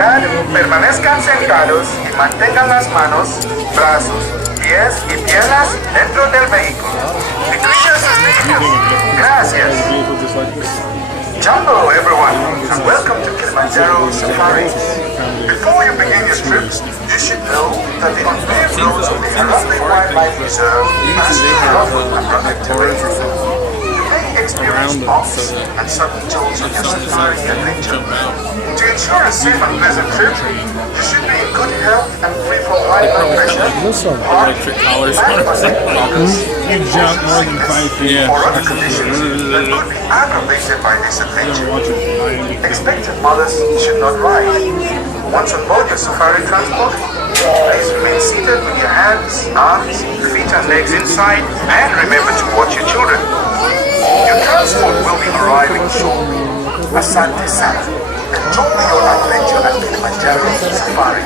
seguridad, permanezcan sentados y mantengan las manos, brazos, pies y piernas dentro del vehículo. Y cuiden sus niños. Gracias. Jumbo, everyone, and welcome to Kilimanjaro Safari. Before you begin your trip, you should know that the unpaved roads of the Harambe Wildlife Reserve has rough and rugged terrain. You may experience bumps and sudden jolts on your safari adventure. To ensure a safe and pleasant trip, you should be in good health and free from high blood pressure, heart, You jump more than 5 feet. or other conditions that could be aggravated by this adventure. Expectant mothers should not ride. Once on board your safari transport, please remain seated with your hands, arms, feet and legs inside, and remember to watch your children. Your transport will be arriving shortly. Asante sana. Enjoy your adventure at Kilimanjaro Safari.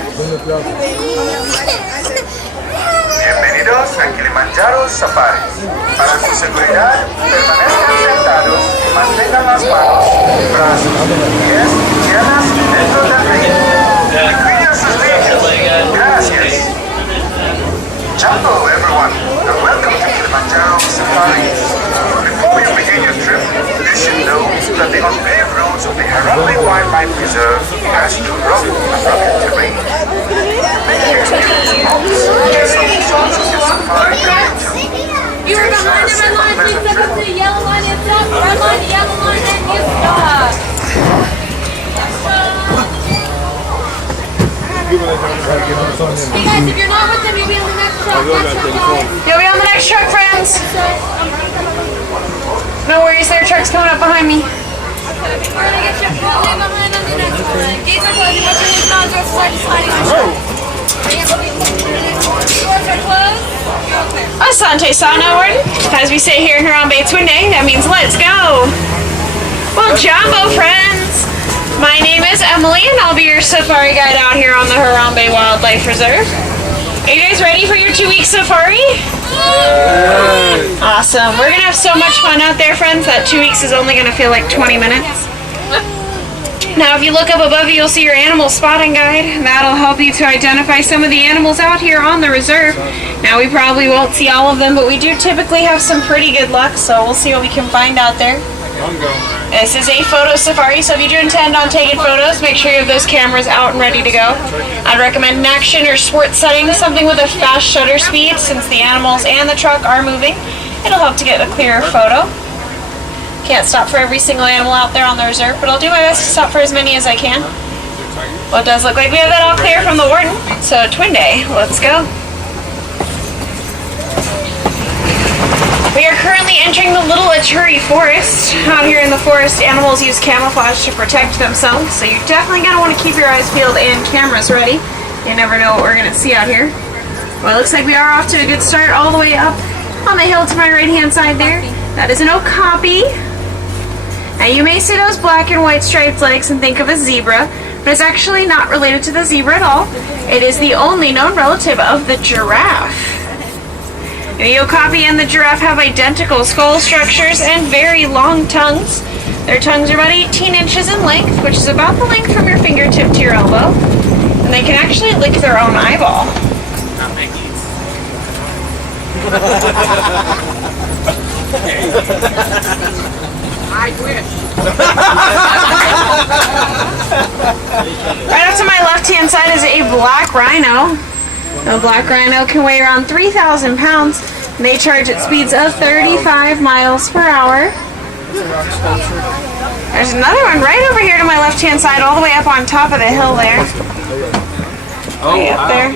Bienvenidos a Kilimanjaro Safari. Para su seguridad, permanezcan sentados y mantengan las manos, brazos, pies y piernas dentro del vehículo. Y cuiden sus niños. Gracias. Jumbo, everyone, and welcome to Kilimanjaro Safari. Before you begin your trip, you should know that the unpaved roads of the Harambe Wildlife Reserve pass through rough and rugged terrain. You may experience bumps and sudden jolts of your safari adventure. You were behind the red line, please step up to the yellow line and stop. Red line, the yellow line, and you stop. Hey guys, if you're not with them, you'll be on the next truck. You'll be on the next truck, friends. No worries, there. Truck's coming up behind me. We're gonna get you fully behind on the next one. Gates are closing. What's your name? Doors start sliding on. Doors are closed. Asante Sana, Warden. As we say here in Harambe Twinde, that means let's go. Well, Jumbo friends, my name is Emily and I'll be your safari guide out here on the Harambe Wildlife Reserve. Are you guys ready for your 2-week safari? Awesome. We're gonna have so much fun out there, friends, that 2 weeks is only gonna feel like 20 minutes. Now, if you look up above you, you'll see your animal spotting guide. That'll help you to identify some of the animals out here on the reserve. Now, we probably won't see all of them, but we do typically have some pretty good luck, so we'll see what we can find out there. This is a photo safari, so if you do intend on taking photos, make sure you have those cameras out and ready to go. I'd recommend an action or sports setting, something with a fast shutter speed, since the animals and the truck are moving. It'll help to get a clearer photo. Can't stop for every single animal out there on the reserve, but I'll do my best to stop for as many as I can. Well, it does look like we have that all clear from the warden, so Twinde, let's go. We are currently entering the Little Aturi Forest. Out here in the forest, animals use camouflage to protect themselves, so you're definitely going to want to keep your eyes peeled and cameras ready. You never know what we're going to see out here. Well, it looks like we are off to a good start all the way up on the hill to my right-hand side there. That is an okapi. Now, you may see those black and white striped legs and think of a zebra, but it's actually not related to the zebra at all. It is the only known relative of the giraffe. The okapi and the giraffe have identical skull structures and very long tongues. Their tongues are about 18 inches in length, which is about the length from your fingertip to your elbow. And they can actually lick their own eyeball. Not Mickey's. I wish. Right up to my left-hand side is a black rhino. The black rhino can weigh around 3,000 pounds. They charge at speeds of 35 miles per hour. There's another one right over here to my left-hand side, all the way up on top of the hill there. Way up there.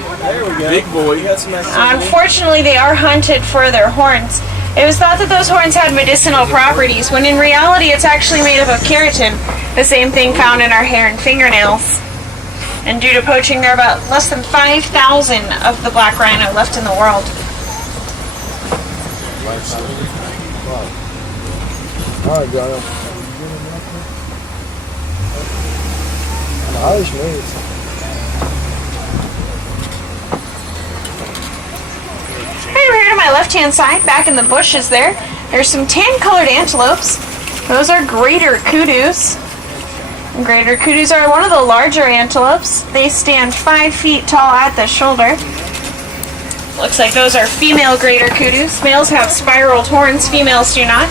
Big boy. Unfortunately, they are hunted for their horns. It was thought that those horns had medicinal properties, when in reality it's actually made up of keratin, the same thing found in our hair and fingernails. And due to poaching, there are about less than 5,000 of the black rhino left in the world. Alright, John. Irish maize. Right over here to my left-hand side, back in the bushes there's some tan-colored antelopes. Those are greater kudus. Greater kudus are one of the larger antelopes. They stand 5 feet tall at the shoulder. Looks like those are female greater kudus. Males have spiraled horns, females do not.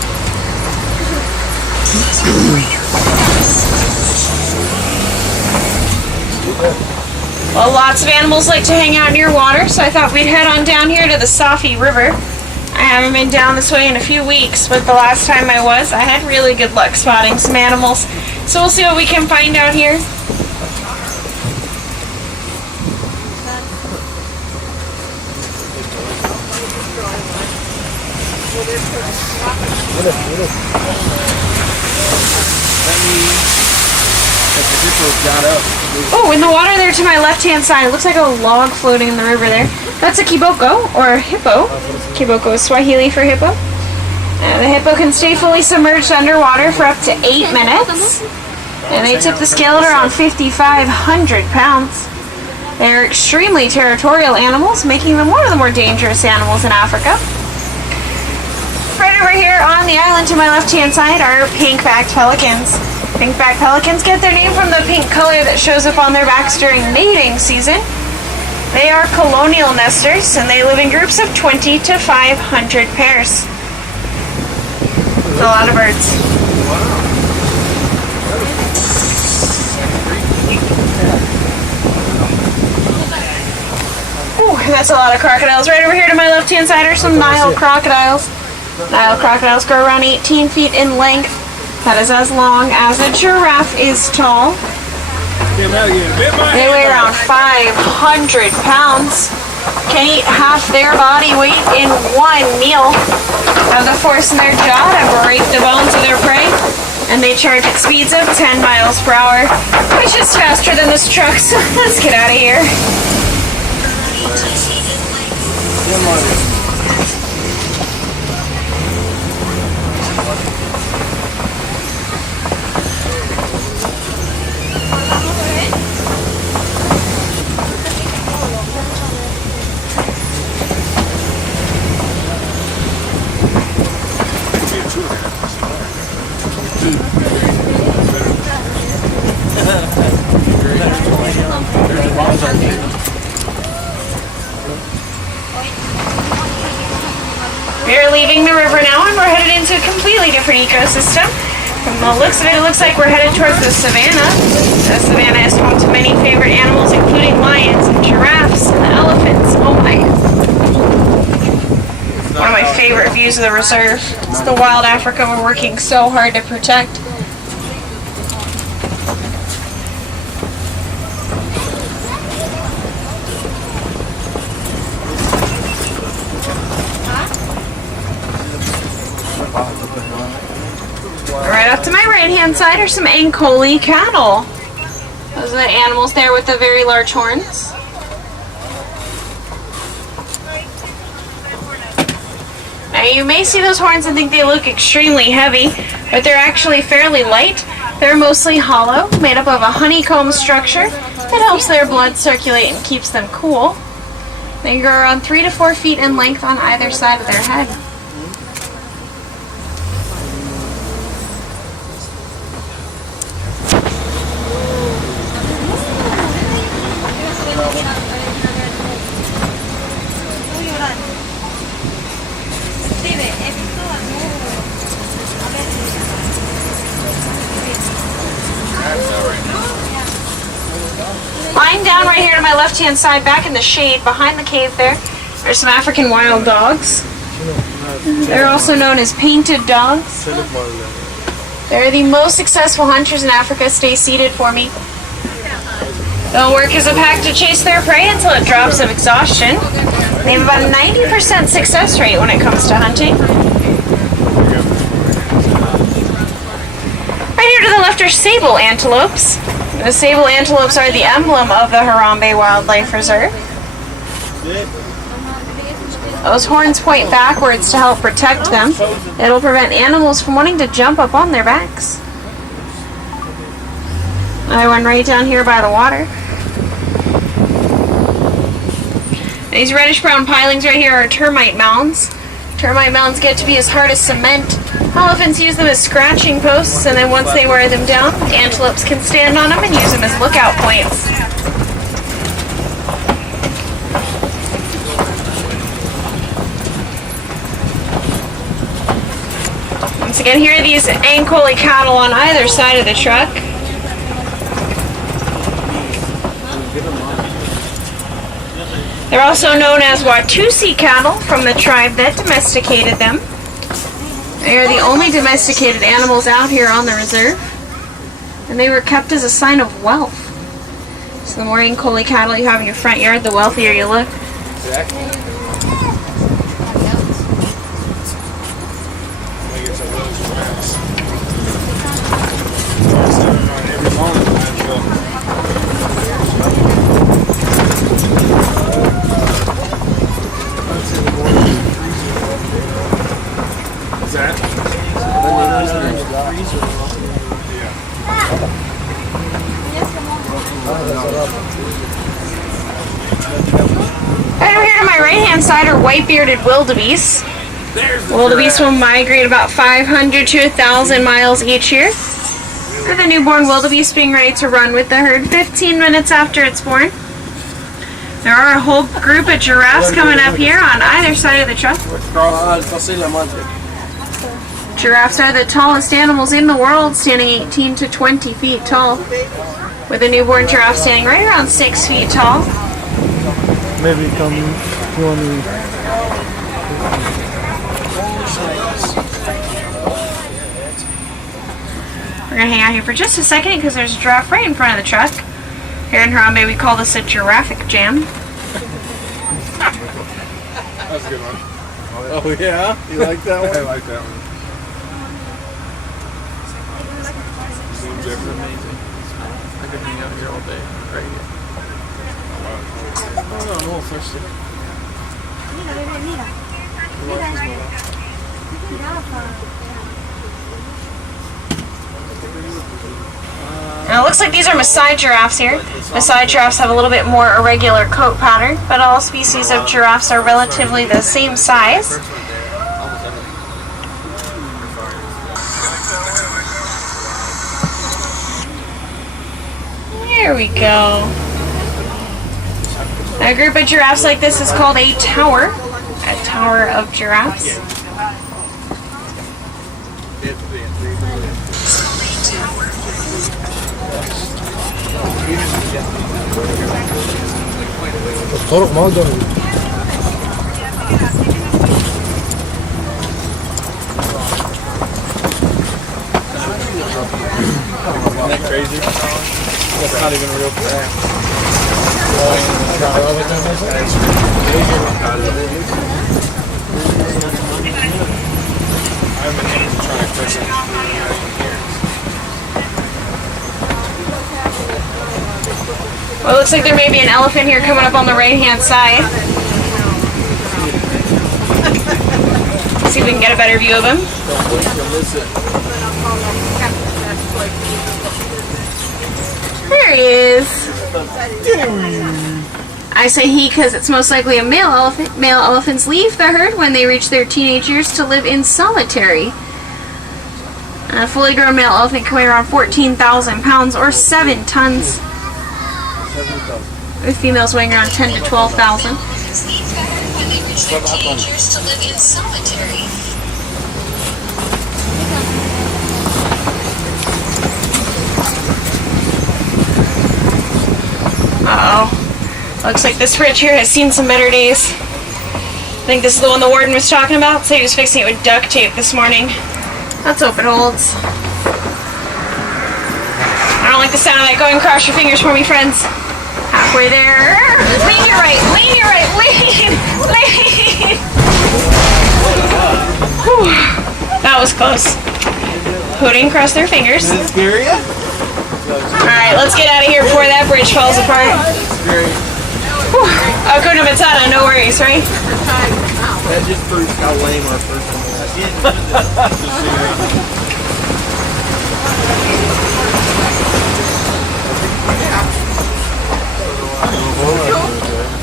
Well, lots of animals like to hang out near water, so I thought we'd head on down here to the Safi River. I haven't been down this way in a few weeks, but the last time I was, I had really good luck spotting some animals. So we'll see what we can find out here. Oh, in the water there to my left-hand side, it looks like a log floating in the river there. That's a kiboko, or hippo. Kiboko is Swahili for hippo. The hippo can stay fully submerged underwater for up to 8 minutes. And they tip the scale at around 5,500 pounds. They're extremely territorial animals, making them one of the more dangerous animals in Africa. Right over here on the island to my left-hand side are pink-backed pelicans. Pink-backed pelicans get their name from the pink color that shows up on their backs during mating season. They are colonial nesters, and they live in groups of 20 to 500 pairs. That's a lot of birds. Ooh, that's a lot of crocodiles. Right over here to my left-hand side are some Nile crocodiles. Nile crocodiles grow around 18 feet in length. That is as long as a giraffe is tall. They weigh around 500 pounds. Can eat half their body weight in one meal. Have the force in their jaw to break the bones of their prey. And they charge at speeds of 10 miles per hour, which is faster than this truck, so let's get out of here. We're leaving the river now, and we're headed into a completely different ecosystem. From the looks of it, it looks like we're headed towards the savannah. The savannah is home to many favorite animals, including lions and giraffes and elephants. Oh my. One of my favorite views of the reserve. It's the wild Africa we're working so hard to protect. Right off to my right-hand side are some Ankoli cattle. Those are the animals there with the very large horns. Now you may see those horns and think they look extremely heavy, but they're actually fairly light. They're mostly hollow, made up of a honeycomb structure that helps their blood circulate and keeps them cool. They grow around 3 to 4 feet in length on either side of their head. Lying down right here to my left-hand side, back in the shade, behind the cave there's some African wild dogs. They're also known as painted dogs. They're the most successful hunters in Africa. Stay seated for me. They'll work as a pack to chase their prey until it drops of exhaustion. They have about a 90% success rate when it comes to hunting. Right here to the left are sable antelopes. The sable antelopes are the emblem of the Harambe Wildlife Reserve. Those horns point backwards to help protect them. It'll prevent animals from wanting to jump up on their backs. Another one right down here by the water. These reddish-brown pilings right here are termite mounds. Termite mounds get to be as hard as cement. Elephants use them as scratching posts, and then once they wear them down, antelopes can stand on them and use them as lookout points. Once again, here are these Ankole cattle on either side of the truck. They're also known as Watusi cattle from the tribe that domesticated them. They are the only domesticated animals out here on the reserve, and they were kept as a sign of wealth. So the more Ankole cattle you have in your front yard, the wealthier you look. Right over here to my right-hand side are white-bearded wildebeest. Wildebeest will migrate about 500 to 1,000 miles each year. For the newborn wildebeest being ready to run with the herd 15 minutes after it's born. There are a whole group of giraffes coming up here on either side of the truck. Giraffes are the tallest animals in the world, standing 18 to 20 feet tall, with a newborn giraffe standing right around 6 feet tall. Maybe come 20. We're going to hang out here for just a second because there's a giraffe right in front of the truck. Here in Harambe we call this a giraffic jam. That's a good one. Oh yeah? You like that one? I like that one. Seems amazing. I could hang out here all day. Right here. Oh, no, thirsty. Now it looks like these are Maasai giraffes here. Maasai giraffes have a little bit more irregular coat pattern, but all species of giraffes are relatively the same size. There we go. A group of giraffes like this is called a tower of giraffes. الطرق ما اقدر. Isn't that crazy? That's not even a real crap. I've been animatronic person for years. Well, it looks like there may be an elephant here coming up on the right-hand side. See if we can get a better view of him. There he is. I say he because it's most likely a male elephant. Male elephants leave the herd when they reach their teenage years to live in solitary. A fully grown male elephant can weigh around 14,000 pounds or 7 tons. With females weighing around 10 to 12,000. Uh-oh. Looks like this fridge here has seen some better days. I think this is the one the warden was talking about, so he was fixing it with duct tape this morning. Let's hope it holds. I don't like the sound of that. Go and cross your fingers for me, friends. Halfway there. Lean your right, lean your right, lean, lean. Whew. That was close. Who didn't cross their fingers? Does it scare you? Alright, let's get out of here before that bridge falls apart. Hakuna Matata, no worries, right? That just proves how lame our first one was.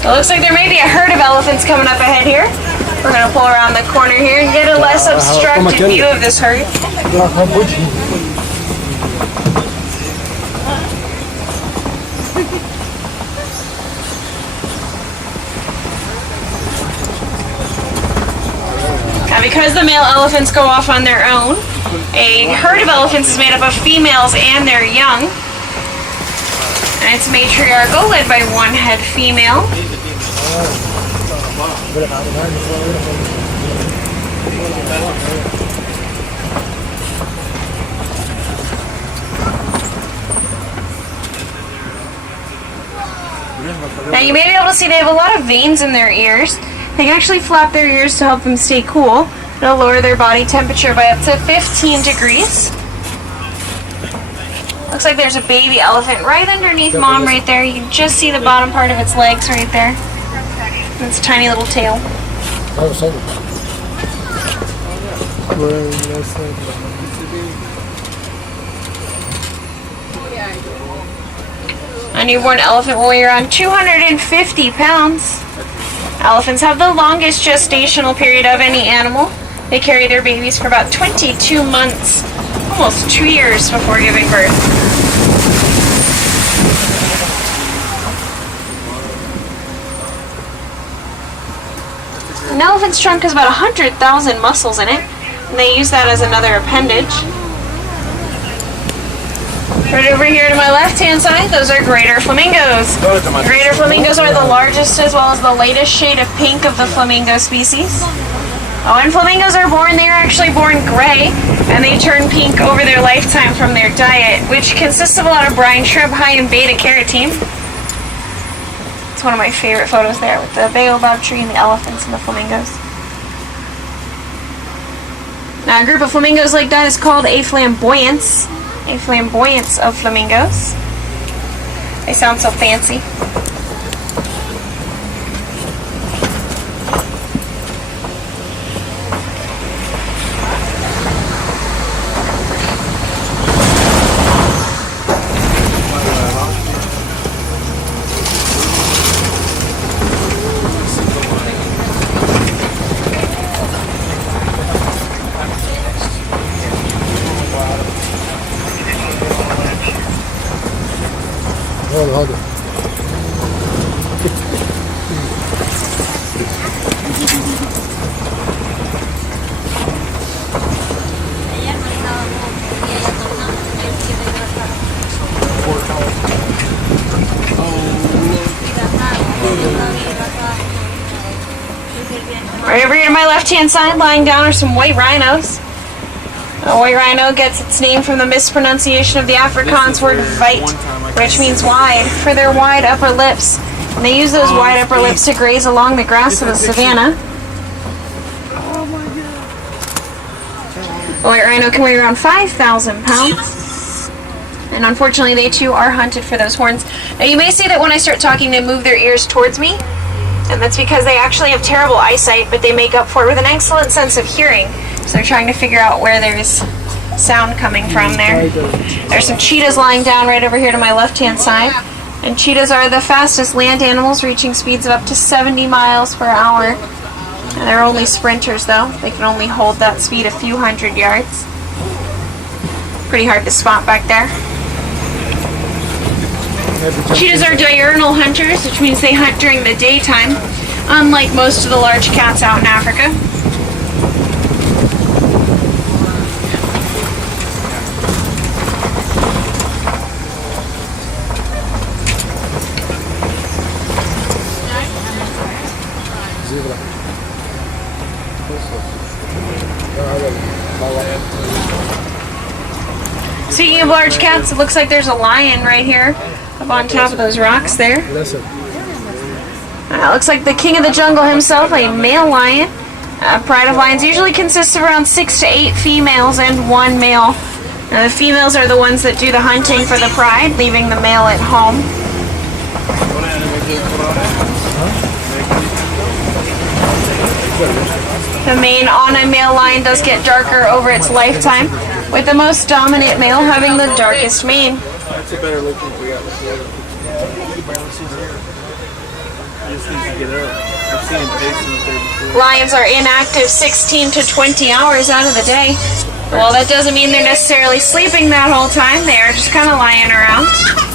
It looks like there may be a herd of elephants coming up ahead here. We're going to pull around the corner here and get a less obstructed view of this herd. Now, because the male elephants go off on their own, a herd of elephants is made up of females and their young. And it's matriarchal, led by one head female. Now you may be able to see they have a lot of veins in their ears. They can actually flap their ears to help them stay cool. It'll lower their body temperature by up to 15 degrees. Looks like there's a baby elephant right underneath mom right there. You can just see the bottom part of its legs right there. And its tiny little tail. A newborn elephant will weigh around 250 pounds. Elephants have the longest gestational period of any animal. They carry their babies for about 22 months, almost 2 years before giving birth. An elephant's trunk has about 100,000 muscles in it, and they use that as another appendage. Right over here to my left-hand side, those are greater flamingos. Greater flamingos are the largest as well as the latest shade of pink of the flamingo species. When flamingos are born, they are actually born gray, and they turn pink over their lifetime from their diet, which consists of a lot of brine shrimp high in beta-carotene. It's one of my favorite photos there with the baobab tree and the elephants and the flamingos. Now, a group of flamingos like that is called a flamboyance. A flamboyance of flamingos. They sound so fancy. Right over here to my left-hand side, lying down, are some white rhinos. A white rhino gets its name from the mispronunciation of the Afrikaans word "weit," which means wide, for their wide upper lips. And they use those wide upper lips to graze along the grass of the savannah. A white rhino can weigh around 5,000 pounds. And unfortunately, they too are hunted for those horns. Now you may see that when I start talking, they move their ears towards me. And that's because they actually have terrible eyesight, but they make up for it with an excellent sense of hearing. So they're trying to figure out where there's sound coming from there. There's some cheetahs lying down right over here to my left-hand side. And cheetahs are the fastest land animals, reaching speeds of up to 70 miles per hour. And they're only sprinters, though. They can only hold that speed a few hundred yards. Pretty hard to spot back there. Cheetahs are diurnal hunters, which means they hunt during the daytime, unlike most of the large cats out in Africa. Speaking of large cats, it looks like there's a lion right here up on top of those rocks there. Looks like the king of the jungle himself, a male lion. Pride of lions usually consists of around 6 to 8 females and 1 male. Now, the females are the ones that do the hunting for the pride, leaving the male at home. The mane on a male lion does get darker over its lifetime, with the most dominant male having the darkest mane. That's a better look than we got before. You just need to get up. I've seen him pacing up there before. Lions are inactive 16 to 20 hours out of the day. Well, that doesn't mean they're necessarily sleeping that whole time. They are just kind of lying around.